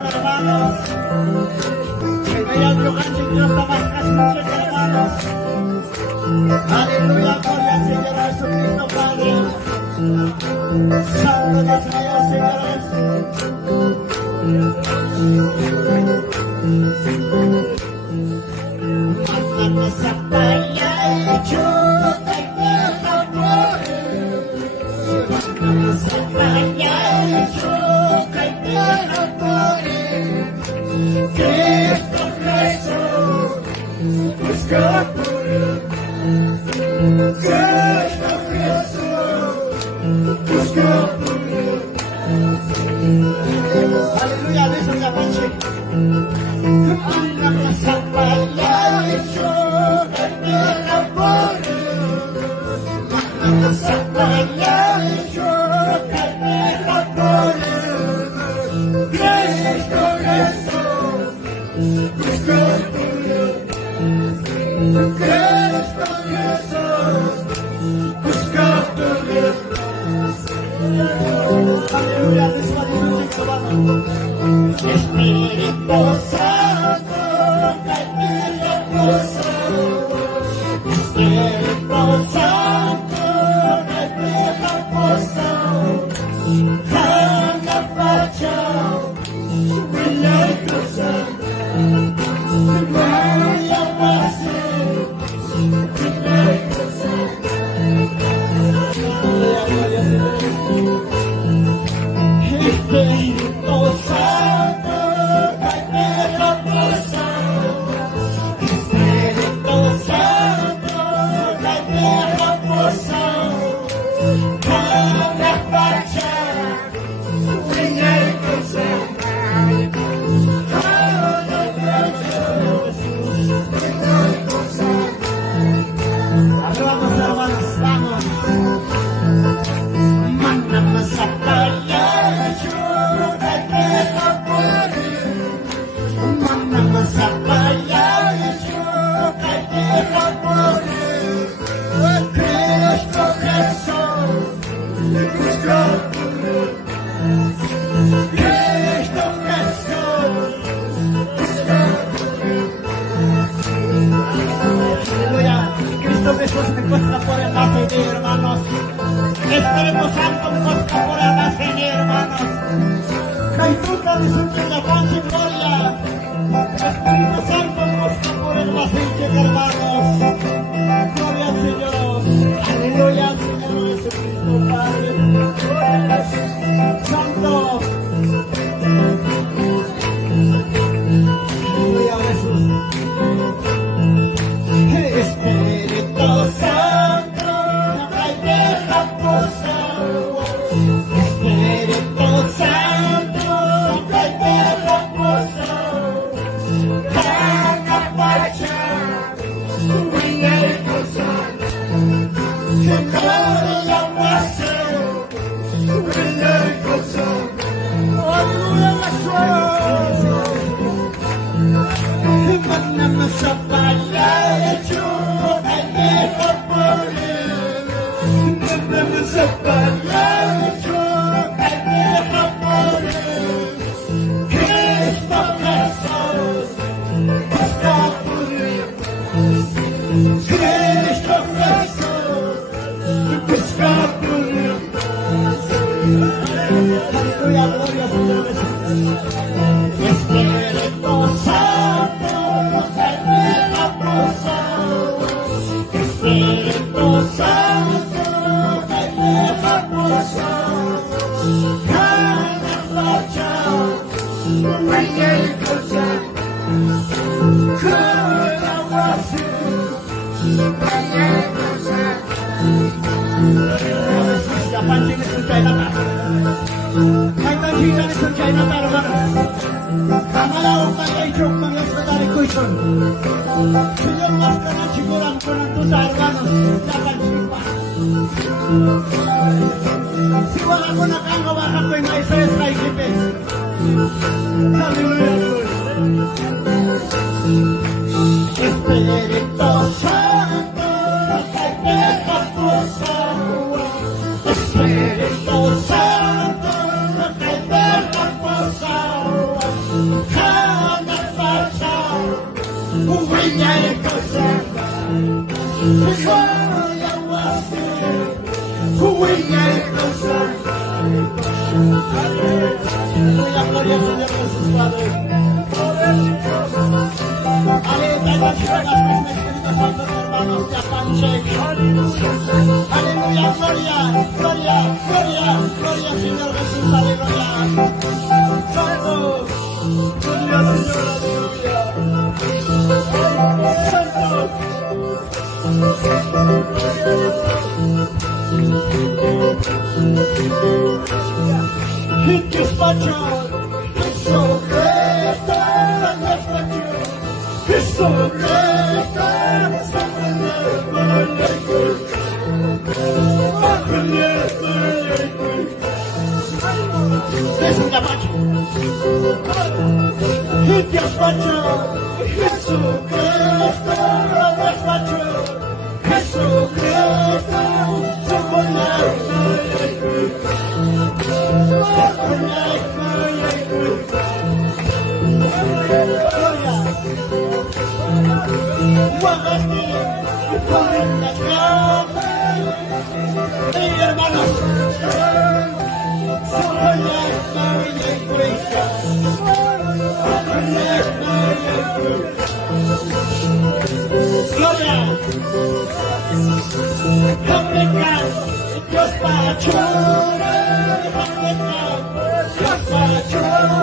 Hermanos, el bello canto Dios está más casi hermanos. Aleluya, gloria al Señor Jesucristo, Padre. Santo Dios mío, aleluya, beso la noche. Aleluya, Espíritu Santo, Espíritu Santo, Espíritu Santo, Hanga Pachao, Milagro Santo, Maria Pase, Milagro Santo. Espíritu Santo, Espíritu Santo, Espíritu Santo, Hanga Pachao, Milagro Santo. Vamos, hermanos, vamos. Mándame esa playa, mándame esa playa, Cristo Jesús, Cristo Aleluya, Cristo Jesús me cuesta por el aceite, hermanos. Espíritu Santo me cuesta por el aceite, hermanos. Jesús me resulta la paz y gloria. Espíritu Santo me cuesta por el aceite, hermanos. Gloria al Señor. Aleluya al Señor Jesucristo, Padre. Santo. Aleluya, Jesús. Espíritu Santo, Espíritu Santo, Espíritu Santo, Hanga Pachao, Milagro Santo, Gloria Pase, Milagro Santo. Aleluya, Yeshua. Mándame esa playa, mándame esa playa, Cristo Jesús, busca por él. Cristo Jesús, busca por él. Aleluya, gloria al Señor Jesús. Espíritu Santo, Espíritu Santo, Espíritu Santo, Hanga Pachao, Milagro Santo, Gloria Pase, Milagro Santo. Kapan sih mesuncai nata? Kapan sih mesuncai nata, hermanos? Kamalau pakai jok mengesatari kuison. Senyum maskana ciguran konan tuta, hermanos. Jangan simpan. Siwa ako nakangawaka ko yung maisres na ikipin. Hallelujah. Espíritu Santo, Espíritu Santo, Espíritu Santo, Espíritu Santo. Jamás marchar, huella de cosas. Huella de cosas. Aleluya, gloria al Señor Jesús Padre. Aleluya, las personas que estén Espíritu Santo, hermanos, te apanchen. Aleluya, gloria, gloria, gloria, gloria al Señor Jesús, aleluya. Santo, gloria al Señor, aleluya. Santo. Y que español, Jesucristo, español, Jesucristo, es una macho. Y que español, Jesucristo, español, Jesucristo, hermanos, gloria, Dios para llorar, Dios para llorar,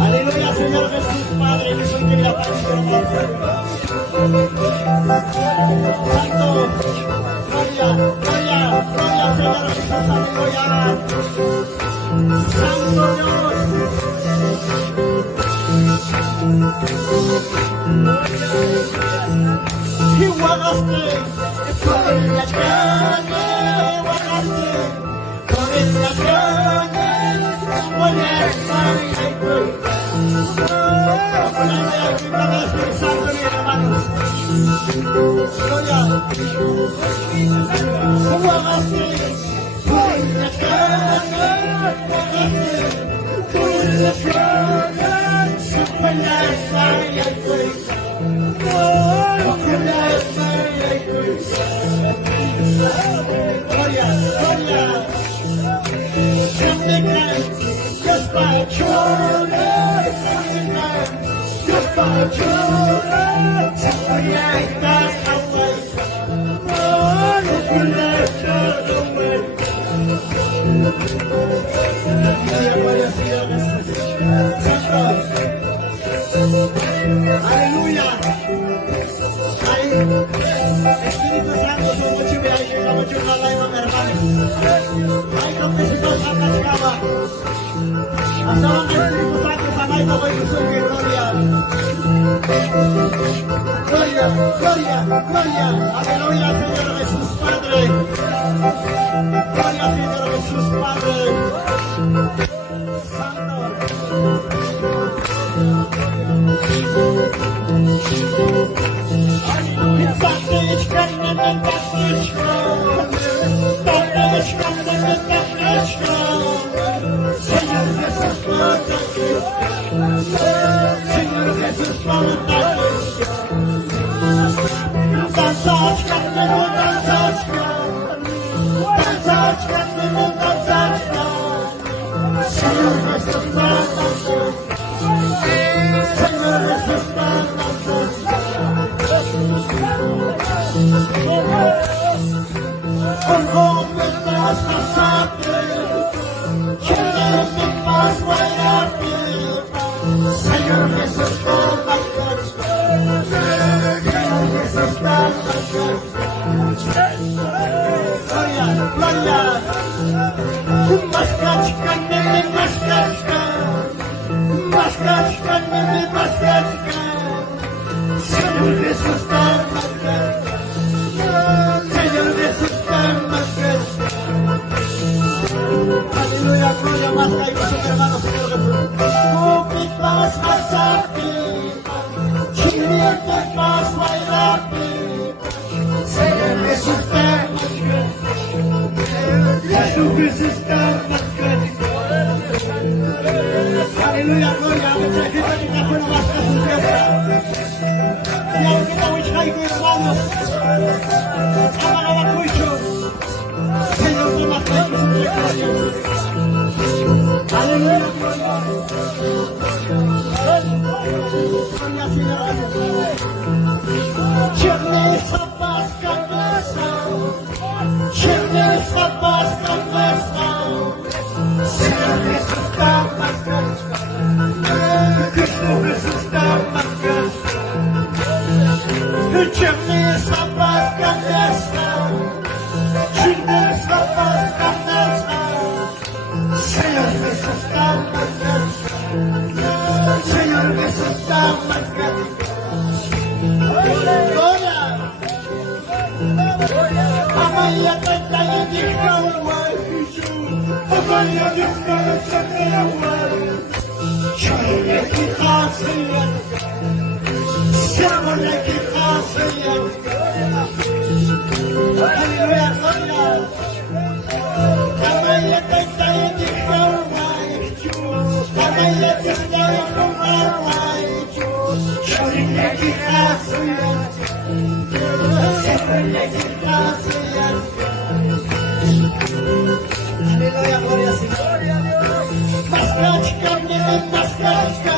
aleluya, Señor Jesús, Padre, que soy quien la pasión. Santo, gloria, gloria, gloria, Señor Jesús, aleluya. Santo Dios. Y guardaste por la calle, guardaste por la calle. Aleluya. Espíritu Santo, pomoci mi, aj pomoci nalajmy hermanos. Aj Espíritu Santo čekava. A sa vám Espíritu Santo sa najmä vysoké gloria. Gloria, gloria, gloria. Aleluya, Señor Jesús Padre. Gloria, Señor Jesús Padre. Santo. Señor Jesús, viviendo en paz baila mi Señor Jesús está más grande. Jesucristo está más grande. Aleluya, gloria. Mucha gente que está fuera más que su tierra. Y aunque no me traigo hermanos, amaba mucho. Señor, no más traigo su tierra. Aleluya, gloria. Gloria, Señor. Ciemny zapas kapesał, ciemny zapas kapesał. Señor Jesús está más grande. Cristo Jesús está más grande. Ciemny zapas kapesał, ciemny zapas kapesał. Señor Jesús está más grande. Señor Jesús está más grande. Amaya tanta y dijo Amaya dijo Şöyle ki hasıyan Şöyle ki hasıyan Aleluya, gloria. Amaya tanta y dijo Amaya dijo Şöyle ki hasıyan Aleluya, gloria a Señor. Mascaczka, nie wiem, mascaczka.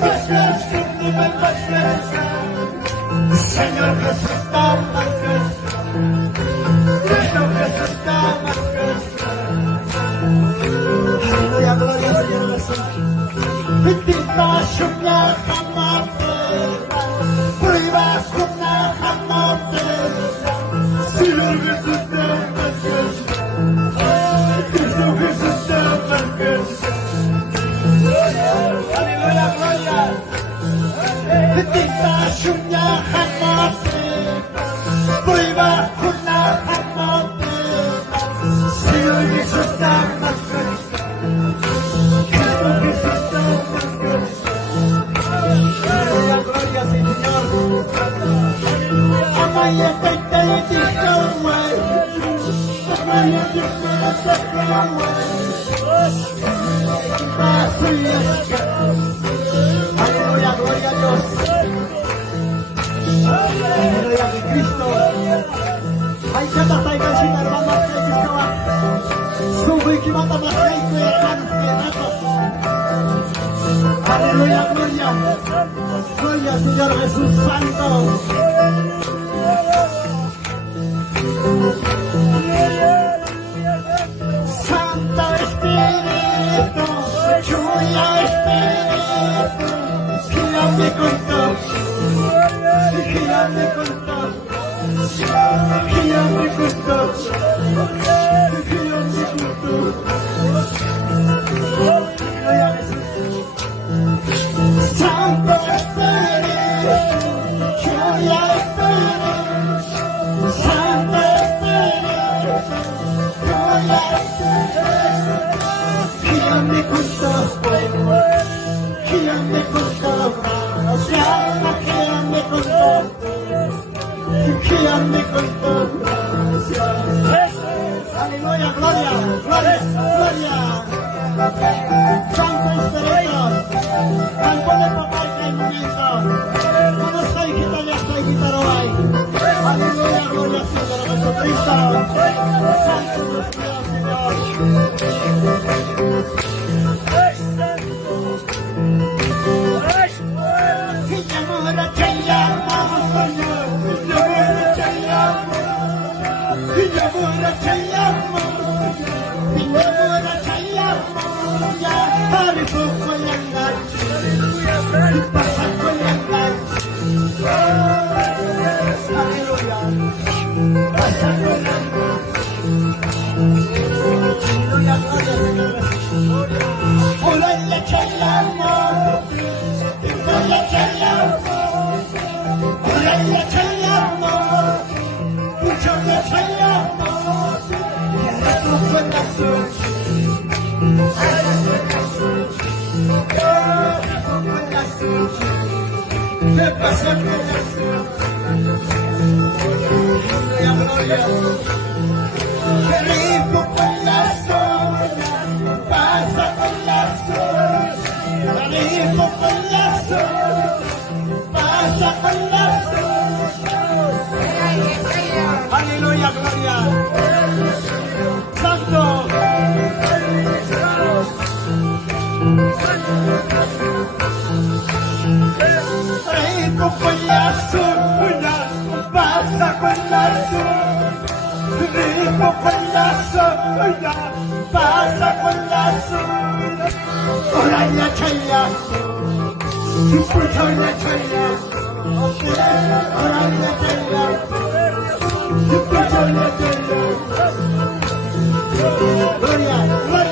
Mascaczka, nie wiem, mascaczka. Señor Jesús está más grande. Señor Jesús está más grande. Aleluya, gloria a Señor Jesús. Wytypa szumia hamaty. Pływa szumna hamaty. Señor Jesús está más grande. Cristo Jesús está más grande. Aleluya, gloria. Wytypa szumia hamaty. Pływa szumna hamaty. Señor Jesús está más grande. Cristo Jesús está más grande. Aleluya, gloria, sí, Señor. Amaya tanta y dijo Amaya dijo Aleluya, gloria a Dios. Aleluya, que Cristo. Hay ciertas cosas, hermanos, que Cristo va. Sube que mata más rico y hermanos que ratos. Aleluya, gloria. Gloria, Señor Jesús Santo. Santo Espíritu, Lluvia Espíritu, gírame con todo, gírame con todo, gírame con todo, gírame con todo. Gloria a Jesús. Santo Espíritu, Lluvia Espíritu, Santo Espíritu, Lluvia Espíritu, gírame con todo, gírame con todo, gírame con todo, gírame con todo. Aleluya, gloria, gloria, gloria. Santo Espíritu, Santo de papá y caimento, no estoy hijita, ya estoy hijita, no hay. Aleluya, gloria, Señor Jesucristo. Santo Dios mío, Señor. Que llamara, que llama, Señor, que llamara, que llama, que llamara, que llama, que llamara, que llama, ya, para poco y enganche, y pasa con el enganche. Aleluya, pasa con el enganche. Aleluya, gloria, Señor. Hola, le echamos, hola, le echamos, hola, le echamos, mucho le echamos. Sepa siempre gloria, gloria. Rico con la soya, pasa con la soya. Rico con la soya, pasa con la soya. Aleluya, gloria. Santo. Rico con la soya, pasa con la soya. Rico con la soya, pasa con la soya. Oraya chaya, oraya chaya, oraya chaya, oraya chaya. Gloria, gloria.